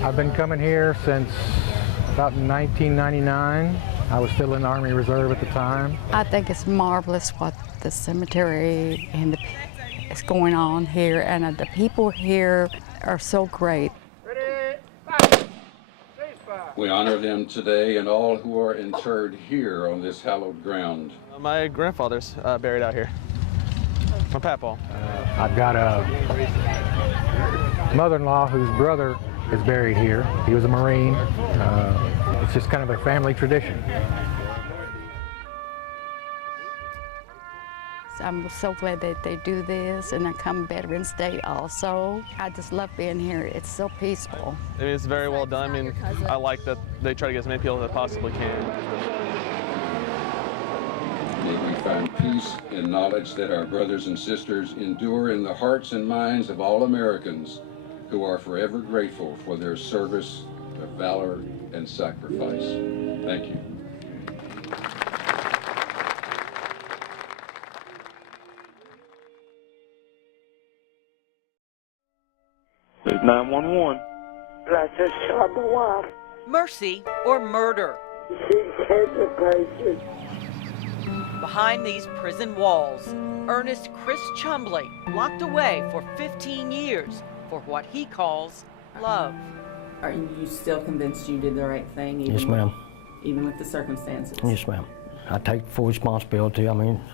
I've been coming here since about 1999. I was still in the Army Reserve at the time. I think it's marvelous what the cemetery and is going on here, and the people here are so great. We honor them today and all who are interred here on this hallowed ground. My grandfather's buried out here. My papa. I've got a mother-in-law whose brother is buried here. He was a Marine. It's just kind of a family tradition. I'm so glad that they do this, and I come Veterans Day also. I just love being here. It's so peaceful. I mean, it's very well done. I mean, I like that they try to get as many people as they possibly can. May we find peace and knowledge that our brothers and sisters endure in the hearts and minds of all Americans who are forever grateful for their service, their valor, and sacrifice. Thank you. There's 911. I just shot my wife. Mercy or murder? She's cancer patient. Behind these prison walls, Ernest Chris Chumbley locked away for 15 years for what he calls love. Are you still convinced you did the right thing? Yes, ma'am. Even with the circumstances? Yes, ma'am. I take full responsibility.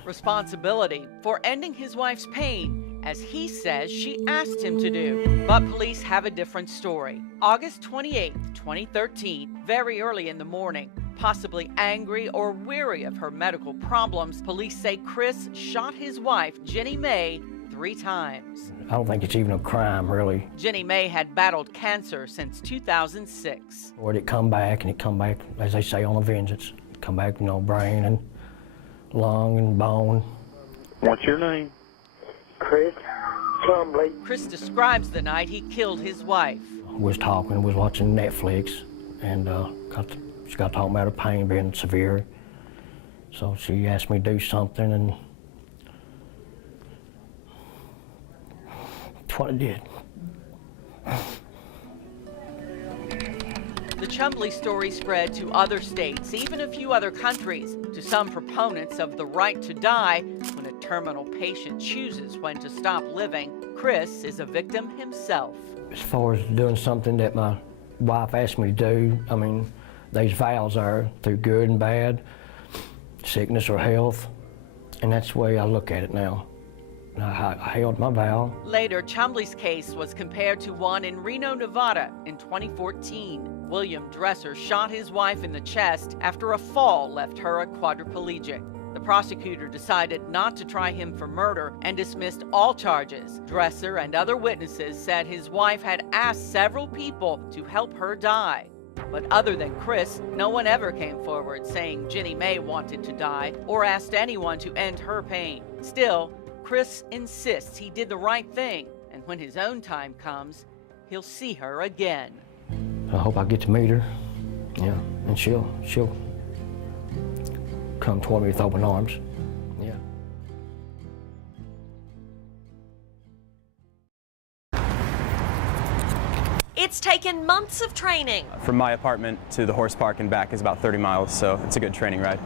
Responsibility for ending his wife's pain, as he says she asked him to do. But police have a different story. August 28, 2013, very early in the morning, possibly angry or weary of her medical problems, police say Chris shot his wife, Jenny May, 3 times. I don't think it's even a crime, really. Jenny May had battled cancer since 2006. Or it come back, as they say, on a vengeance. Come back, brain and lung and bone. What's your name? Chris Chumbley. Chris describes the night he killed his wife. Was watching Netflix, and she got talking about her pain being severe. So she asked me to do something, and that's what I did. The Chumbley story spread to other states, even a few other countries. To some proponents of the right to die when a terminal patient chooses when to stop living, Chris is a victim himself. As far as doing something that my wife asked me to do, I mean, these vows are through good and bad, sickness or health, and that's the way I look at it now. I held my vow. Later, Chumbley's case was compared to one in Reno, Nevada in 2014. William Dresser shot his wife in the chest after a fall left her a quadriplegic. The prosecutor decided not to try him for murder and dismissed all charges. Dresser and other witnesses said his wife had asked several people to help her die. But other than Chris, no one ever came forward saying Jenny May wanted to die or asked anyone to end her pain. Still, Chris insists he did the right thing, and when his own time comes, he'll see her again. I hope I get to meet her, yeah, and she'll come toward me with open arms, yeah. It's taken months of training. From my apartment to the horse park and back is about 30 miles, so it's a good training ride.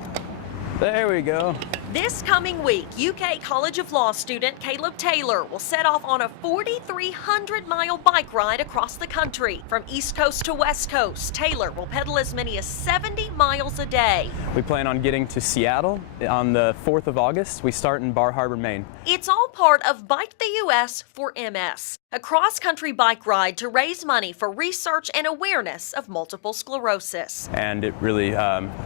There we go. This coming week, UK College of Law student Caleb Taylor will set off on a 4,300-mile bike ride across the country. From East Coast to West Coast, Taylor will pedal as many as 70 miles a day. We plan on getting to Seattle on the 4th of August. We start in Bar Harbor, Maine. It's all part of Bike the US for MS, a cross-country bike ride to raise money for research and awareness of multiple sclerosis. And it really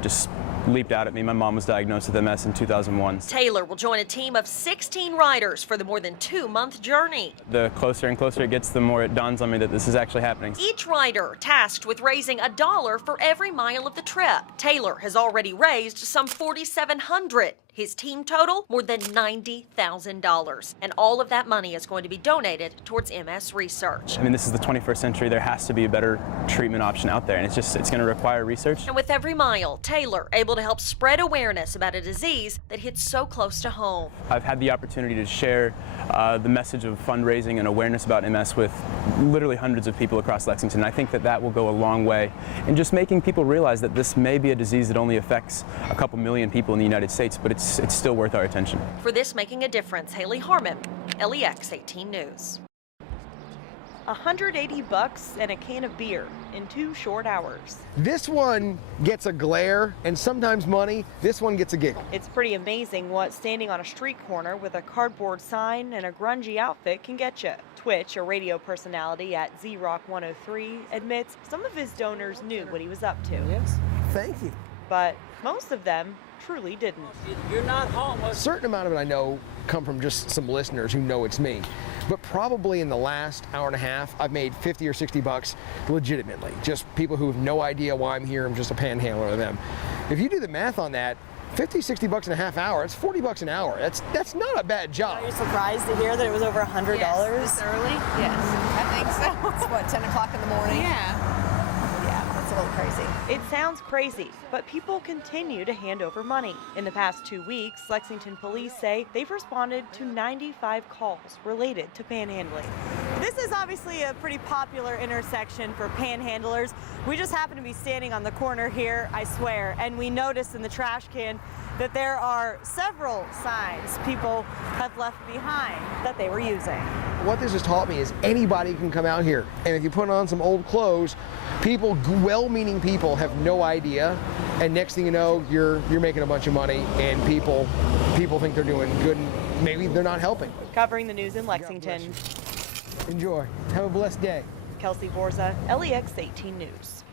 just leaped out at me. My mom was diagnosed with MS in 2001. Taylor will join a team of 16 riders for the more than 2-month journey. The closer and closer it gets, the more it dawns on me that this is actually happening. Each rider tasked with raising $1 for every mile of the trip. Taylor has already raised some $4,700. His team total, more than $90,000. And all of that money is going to be donated towards MS research. I mean, this is the 21st century. There has to be a better treatment option out there, and it's going to require research. And with every mile, Taylor able to help spread awareness about a disease that hits so close to home. I've had the opportunity to share the message of fundraising and awareness about MS with literally hundreds of people across Lexington. I think that will go a long way in just making people realize that this may be a disease that only affects a couple million people in the United States, but it's still worth our attention. For this Making a Difference, Haley Harmon, WLEX 18 News. $180 and a can of beer in 2 short hours. This one gets a glare and sometimes money. This one gets a giggle. It's pretty amazing what standing on a street corner with a cardboard sign and a grungy outfit can get you. Twitch, a radio personality at Z-Rock 103, admits some of his donors knew what he was up to. Yes. Thank you. But most of them truly didn't. You're not homeless. A certain amount of it I know come from just some listeners who know it's me. But probably in the last hour and a half, I've made 50 or 60 bucks legitimately. Just people who have no idea why I'm here. I'm just a panhandler to them. If you do the math on that, 50, 60 bucks in a half hour, it's 40 bucks an hour. That's not a bad job. Are you surprised to hear that it was over $100? Yes, this early? Yes, I think so. It's what, 10 o'clock in the morning? Yeah. A little crazy. It sounds crazy, but people continue to hand over money. In the past 2 weeks, Lexington police say they've responded to 95 calls related to panhandling. This is obviously a pretty popular intersection for panhandlers. We just happen to be standing on the corner here, I swear, and we noticed in the trash can that there are several signs people have left behind that they were using. What this has taught me is anybody can come out here, and if you put on some old clothes, people, well-meaning people, have no idea, and next thing you know, you're making a bunch of money, and people think they're doing good, and maybe they're not helping. Covering the news in Lexington. Enjoy. Have a blessed day. Kelsey Borza, WLEX 18 News.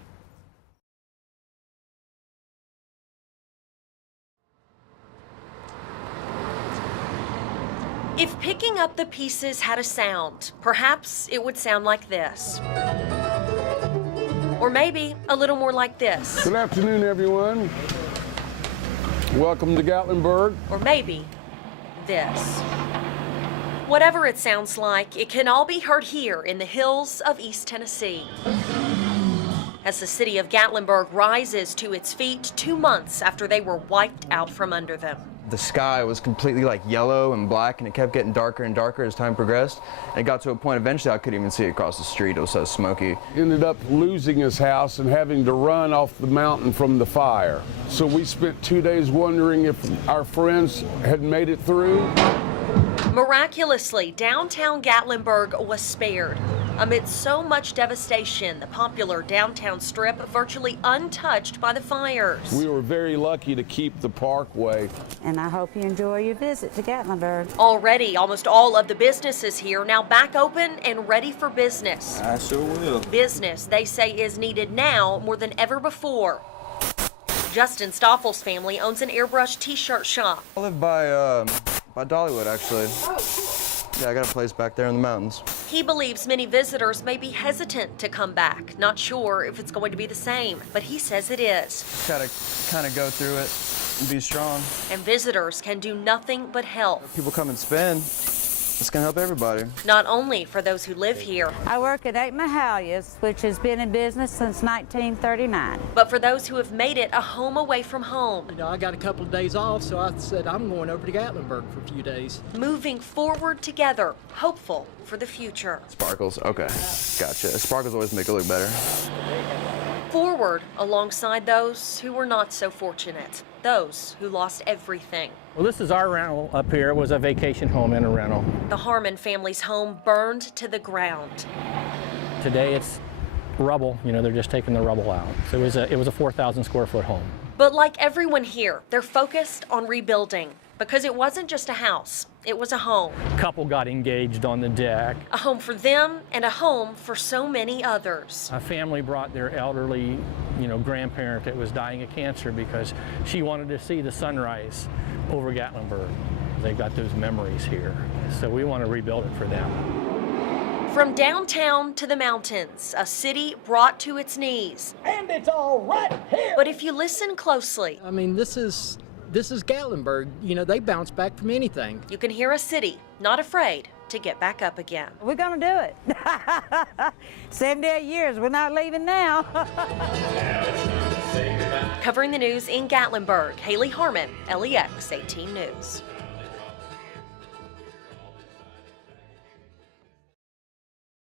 If picking up the pieces had a sound, perhaps it would sound like this. Or maybe a little more like this. Good afternoon, everyone. Welcome to Gatlinburg. Or maybe this. Whatever it sounds like, it can all be heard here in the hills of East Tennessee. As the city of Gatlinburg rises to its feet 2 months after they were wiped out from under them. The sky was completely like yellow and black, and it kept getting darker and darker as time progressed. And it got to a point eventually I couldn't even see across the street. It was so smoky. Ended up losing his house and having to run off the mountain from the fire. So we spent 2 days wondering if our friends had made it through. Miraculously, downtown Gatlinburg was spared. Amid so much devastation, the popular downtown strip virtually untouched by the fires. We were very lucky to keep the parkway. And I hope you enjoy your visit to Gatlinburg. Already, almost all of the businesses here now back open and ready for business. I sure will. Business, they say, is needed now more than ever before. Justin Stoffel's family owns an airbrush t-shirt shop. I live by Dollywood, actually. Yeah, I got a place back there in the mountains. He believes many visitors may be hesitant to come back, not sure if it's going to be the same, but he says it is. Gotta kind of go through it and be strong. And visitors can do nothing but help. People come and spend. It's gonna help everybody. Not only for those who live here. I work at 8 Mahalia's, which has been in business since 1939. But for those who have made it a home away from home. You know, I got a couple of days off, so I said I'm going over to Gatlinburg for a few days. Moving forward together, hopeful for the future. Sparkles, okay, gotcha. Sparkles always make it look better. Forward alongside those who were not so fortunate, those who lost everything. Well, this is our rental up here. It was a vacation home and a rental. The Harmon family's home burned to the ground. Today it's rubble. You know, they're just taking the rubble out. So it was a 4,000 square foot home. But like everyone here, they're focused on rebuilding because it wasn't just a house, it was a home. A couple got engaged on the deck. A home for them and a home for so many others. A family brought their elderly, grandparent that was dying of cancer because she wanted to see the sunrise over Gatlinburg. They got those memories here. So we want to rebuild it for them. From downtown to the mountains, a city brought to its knees. And it's all right here. But if you listen closely, I mean, this is this is Gatlinburg. You know, they bounce back from anything. You can hear a city not afraid to get back up again. We're gonna do it. 78 years, we're not leaving now. Covering the news in Gatlinburg, Haley Harmon, LEX 18 News.